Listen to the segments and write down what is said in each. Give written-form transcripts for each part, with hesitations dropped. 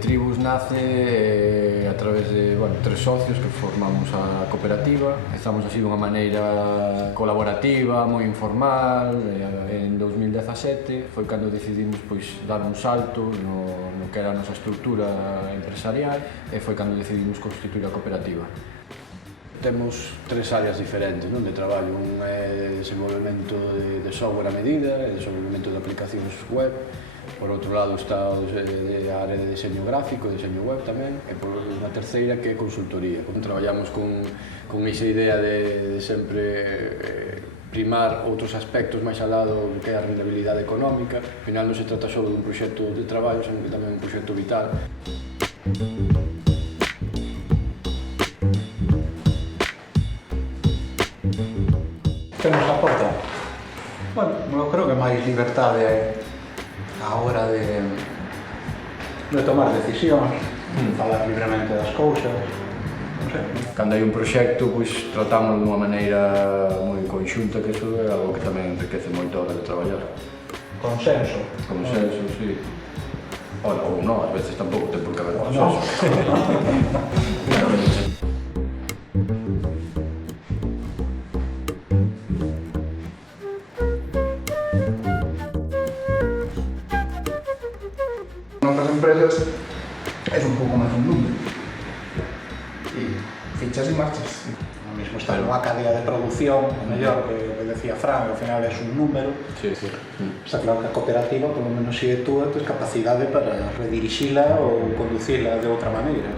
Tribus nace a través de tres socios que formamos a cooperativa. Estamos así dunha maneira colaborativa, moi informal. En 2017 foi cando decidimos dar un salto no que era a nosa estrutura empresarial e foi cando decidimos constituir a cooperativa. Temos tres áreas diferentes de traballo. Un é desenvolvemento de software a medida, desenvolvemento de aplicacións web. Por outro lado está a área de diseño gráfico, diseño web tamén, e por unha terceira que é consultoría. Traballamos con esa idea de sempre primar outros aspectos máis alá do que é a rentabilidade económica. Ao final non se trata só dun proxecto de traballo, senón que tamén é un proxecto vital. Temos a porta? Bueno, eu creo que máis liberdade a hora de tomar decisións, falar libremente das cousas, non sei. Cando hai un proxecto, tratámoslo dunha maneira moi conxunta, que iso é algo que tamén enriquece moito a hora de traballar. Consenso. Consenso, sí. Ou non, ás veces tampouco ten por que haber consenso. Nas empresas é un pouco máis un número. E fichas e marchas. Ahora mismo está nunha cadea de producción, o mellor, que decía Fran, ao final é un número. Sí, sí. Está claro que a cooperativa, polo menos si é túa, tens capacidade para redirixila ou conducila de outra maneira.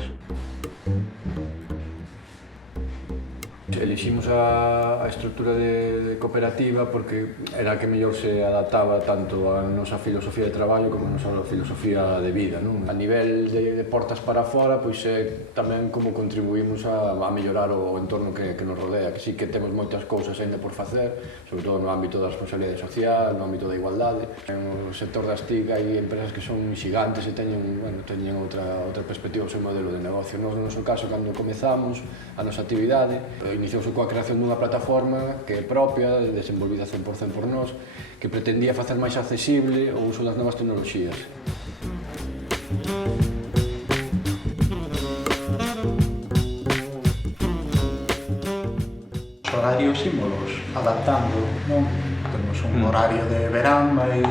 Eliximos a estrutura de cooperativa porque era a que mellor se adaptaba tanto á nosa filosofía de traballo como á nosa filosofía de vida. A nivel de portas para fora, é tamén como contribuímos a mellorar o entorno que nos rodea, que sí que temos moitas cousas ainda por facer, sobre todo no ámbito da responsabilidade social, no ámbito da igualdade. No sector das TIC hai empresas que son xigantes e teñen outra perspectiva, o seu modelo de negocio. No noso caso, cando comezamos a nosa actividade, iniciouse coa creación dunha plataforma que é propia, desenvolvida 100% por nós, que pretendía facer máis accesible o uso das novas tecnoloxías. Os horarios ímolos adaptando, non? Temos un horario de verán máis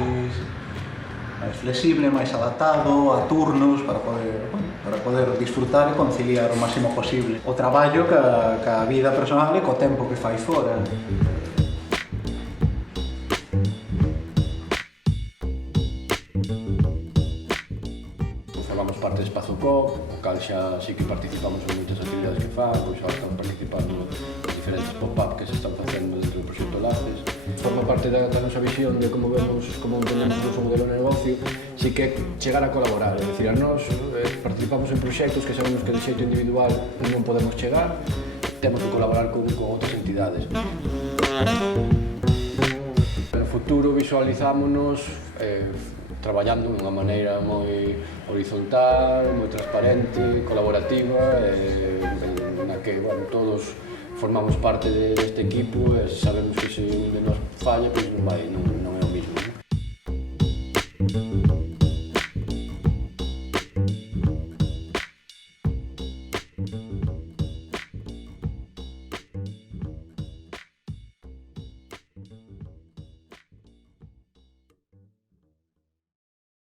flexible, máis adaptado, a turnos, para poder disfrutar e conciliar o máximo posible o traballo ca vida personal e co tempo que fai fora. Formamos parte de Espazo Co, o cal xa sí que participamos en moitas actividades que fan, xa estamos participando en diferentes pop-up que se están facendo dentro do proxecto Laces. Forma parte da nosa visión de como entendemos o noso modelo de negocio, sí que é chegar a colaborar, é dicir, a nós participamos en proxectos que sabemos que de xeito individual non podemos chegar, temos que colaborar con outras entidades. No futuro visualizámonos traballando dunha maneira moi horizontal, moi transparente, colaborativa, na que todos formamos parte deste equipo e sabemos que se un de nós falla, non